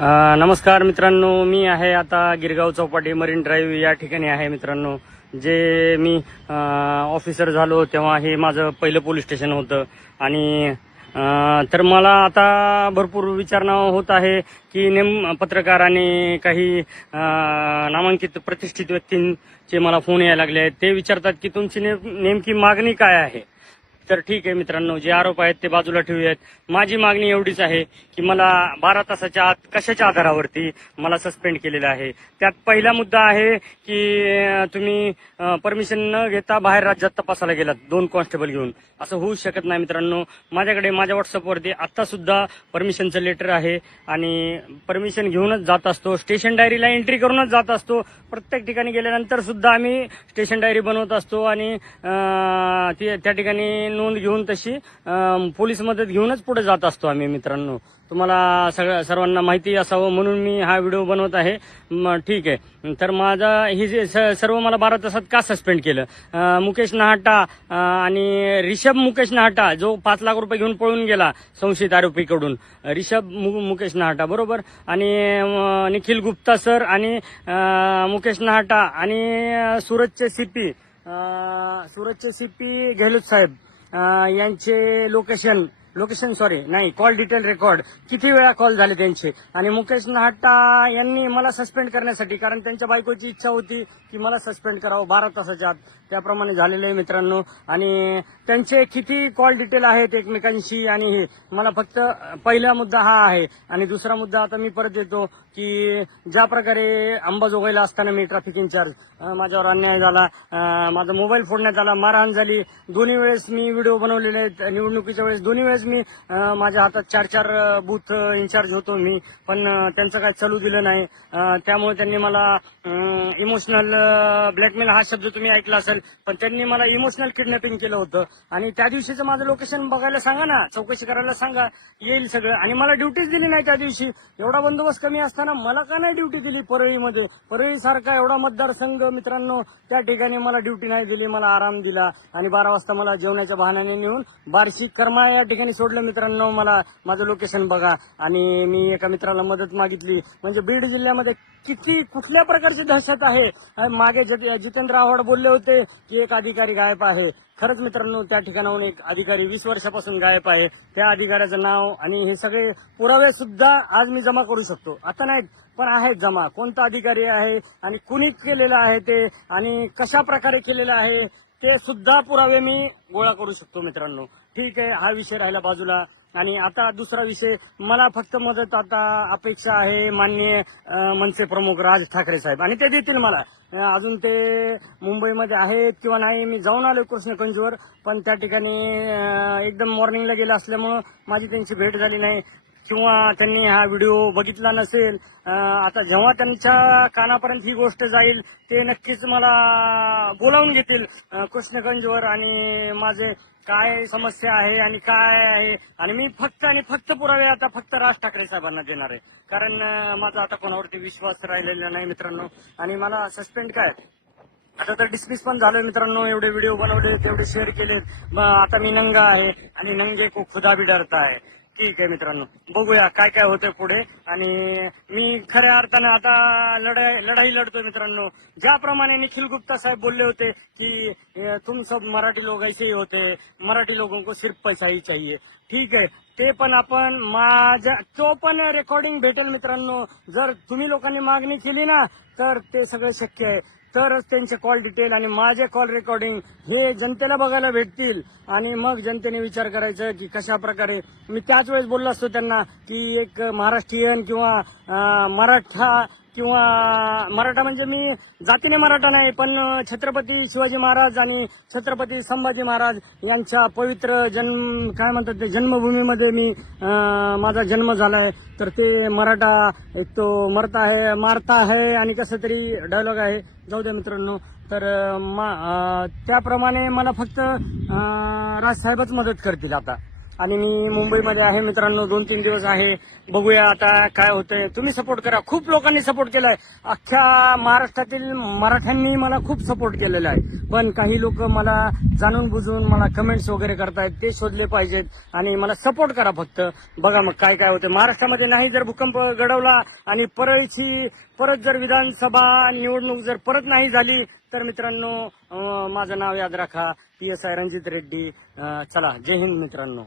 नमस्कार मित्रांनो मी आहे आता गिरगाव चौपाटी मरीन ड्राईव्ह या ठिकाणी आहे मित्रांनो जे मी ऑफिसर झालो तेव्हा हे माझं पहिलं पोलीस स्टेशन होतं. आणि तर मला आता भरपूर विचारणा होत आहे की नेम पत्रकार आणि काही नामांकित प्रतिष्ठित व्यक्तींचे मला फोन यायला लागले आहेत. ते विचारतात की तुमची नेम- नेमकी मागणी काय आहे? तर ठीक आहे मित्रांनो जे आरोप आहेत ते बाजूला ठेवूयात. माझी मागणी एवढीच आहे की मला बारा तासाच्या आत कशाच्या आधारावरती मला सस्पेंड केलेलं आहे? त्यात पहिला मुद्दा आहे की तुम्ही परमिशन न घेता बाहेर राज्यात तपासायला गेलात दोन कॉन्स्टेबल घेऊन. असं होऊ शकत नाही मित्रांनो. माझ्याकडे माझ्या व्हॉट्सअपवरती आत्ता सुद्धा परमिशनचं लेटर आहे आणि परमिशन घेऊनच जात असतो. स्टेशन डायरीला एंट्री करूनच जात असतो. प्रत्येक ठिकाणी गेल्यानंतर सुद्धा आम्ही स्टेशन डायरी बनवत असतो आणि त्या ठिकाणी नोंद घेऊन तशी पोलीस मदत घेऊनच पुढे जात असतो आम्ही मित्रांनो. तुम्हाला सगळ्या सर्वांना माहिती असावं म्हणून मी हा व्हिडिओ बनवत आहे. ठीक आहे. तर माझा ही जे स- सर्व मला बारा तासात का सस्पेंड केलं? मुकेश नहाटा आणि रिषभ मुकेश नहाटा जो पाच लाख रुपये घेऊन पळून गेला संशयित आरोपीकडून. रिषभ मु- मुकेश नहाटा बरोबर? आणि निखिल गुप्ता सर आणि मुकेश नहाटा आणि सूरजचे सीपी सूरजचे सीपी गेहलोत साहेब. यांचे लोकेशन लोकेशन सॉरी नाही कॉल डिटेल रेकॉर्ड किती वेळा कॉल झाले त्यांचे? आणि मुकेश नहाटा यांनी मला सस्पेंड करण्यासाठी कारण त्यांच्या बायकोची इच्छा होती की मला सस्पेंड करावं बारा तासाच्या आत. त्याप्रमाणे झालेले आहे मित्रांनो. आणि त्यांचे किती कॉल डिटेल आहेत एकमेकांशी आणि हे मला फक्त पहिला मुद्दा हा आहे. आणि दुसरा मुद्दा आता मी परत येतो की ज्या प्रकारे अंबाजोगाईला असताना मी ट्रॅफिक इंचार्ज माझ्यावर अन्याय झाला माझा मोबाईल फोडण्यात आला मारहाण झाली. दोन्ही वेळेस मी व्हिडिओ बनवलेले आहेत. निवडणुकीच्या वेळेस दोन्ही वेळेस मी माझ्या हातात चार चार बूथ इन्चार्ज होतो मी. पण त्यांचं काय चालू दिलं नाही. त्यामुळे त्यांनी मला इमोशनल ब्लॅकमेल हा शब्द तुम्ही ऐकला असेल पण त्यांनी मला इमोशनल किडनॅपिंग केलं होतं. आणि त्या दिवशीचं माझं लोकेशन बघायला सांगा ना चौकशी करायला सांगा येईल सगळं. आणि मला ड्युटीच दिली नाही त्या दिवशी. एवढा बंदोबस्त कमी असताना मला का नाही ड्युटी दिली परळीमध्ये? परळी सारखा एवढा मतदारसंघ मित्रांनो त्या ठिकाणी मला ड्युटी नाही दिली मला आराम दिला. आणि बारा वाजता मला जेवणाच्या बहाण्याने नेऊन बार्शी कर्मा या ठिकाणी सोडलं मित्रांनो मला माझं लोकेशन बघा. आणि मी एका मित्राला मदत मागितली. म्हणजे बीड जिल्ह्यामध्ये किती कुठल्या प्रकारची दहशत आहे? मागे जितेंद्र आव्हाड बोलले होते की एक अधिकारी गायब आहे. खरंच मित्रांनो त्या ठिकाणाहून एक अधिकारी वीस वर्षापासून गायब आहे. त्या अधिकाऱ्याचं नाव आणि हे सगळे पुरावे सुद्धा आज मी जमा करू शकतो. आता नाहीत पण आहेत जमा. कोणता अधिकारी आहे आणि कुणी केलेलं आहे ते आणि कशा प्रकारे केलेलं आहे ते सुद्धा पुरावे मी गोळा करू शकतो मित्रांनो. ठीक आहे हा विषय राहिला बाजूला. आणि आता दुसरा विषय मला फक्त मदत आता अपेक्षा आहे माननीय मनसे प्रमुख राज ठाकरे साहेब. आणि ते देतील मला. अजून ते मुंबईमध्ये आहेत किंवा नाही मी जाऊन आलो कृष्णकुंजवर पण त्या ठिकाणी एकदम मॉर्निंगला गेलं असल्यामुळं माझी त्यांची भेट झाली नाही. किंवा त्यांनी हा व्हिडिओ बघितला नसेल आता जेव्हा त्यांच्या कानापर्यंत ही गोष्ट जाईल ते नक्कीच मला बोलावून घेतील कृष्णगंजवर आणि माझे काय समस्या आहे आणि काय आहे. आणि मी फक्त आणि फक्त पुरावे आता फक्त राज ठाकरे साहेबांना देणार आहे. कारण माझा आता कोणावरती विश्वास राहिलेला नाही मित्रांनो. आणि मला सस्पेंड काय? आता तर डिसमिस पण झालोय मित्रांनो. एवढे व्हिडिओ बनवले तेवढे शेअर केलेत. मग आता मी नंगा आहे आणि नंगे को खुदा भी डरता आहे. ठीक आहे मित्रांनो. बघूया काय काय होतंय पुढे. आणि मी खऱ्या अर्थानं आता लढाई लढाई लढतोय मित्रांनो. ज्याप्रमाणे निखिल गुप्ता साहेब बोलले होते की तुम सब मराठी लोग ऐसे ही होते. मराठी लोगों को सिर्फ पैसा ही चाहिए. ठीक आहे. ते पण आपण माझ्या तो पण रेकॉर्डिंग भेटेल मित्रांनो. जर तुम्ही लोकांनी मागणी केली ना तर ते सगळं शक्य आहे. तरच त्यांचे कॉल डिटेल आणि माझे कॉल रेकॉर्डिंग हे जनतेला बघायला भेटतील. आणि मग जनतेने विचार करायचा की कशा प्रकारे मी त्याच वेळेस बोललो असतो त्यांना की एक महाराष्ट्रीयन किंवा मराठा किंवा मराठा म्हणजे मी जातीने मराठा नाही पण छत्रपती शिवाजी महाराज आणि छत्रपती संभाजी महाराज यांच्या पवित्र जन्म काय म्हणतात ते जन्मभूमीमध्ये मी माझा जन्म झालाय. तर ते मराठा एक तो मरता आहे मारता आहे आणि कसं तरी डायलॉग आहे. जाऊ द्या मित्रांनो. तर मा- त्याप्रमाणे मला फक्त राजसाहेबच मदत करतील आता. आणि मी मुंबईमध्ये आहे. मित्रांनो दोन तीन दिवस आहे. बघूया आता काय होतंय. तुम्ही सपोर्ट करा. खूप लोकांनी सपोर्ट केलाय. अख्ख्या महाराष्ट्रातील मराठ्यांनी मला खूप सपोर्ट केलेला आहे. पण काही लोक मला जाणून बुजून मला कमेंट्स वगैरे करतायत ते शोधले पाहिजेत आणि मला सपोर्ट करा फक्त. बघा मग काय काय होतं महाराष्ट्रामध्ये नाही जर भूकंप घडवला आणि परळीची परत जर विधानसभा निवडणूक जर परत नाही झाली तर मित्रांनो माझं नाव याद राखा. P S I Ranjit Reddy. चला. जय हिंद मित्रांनो.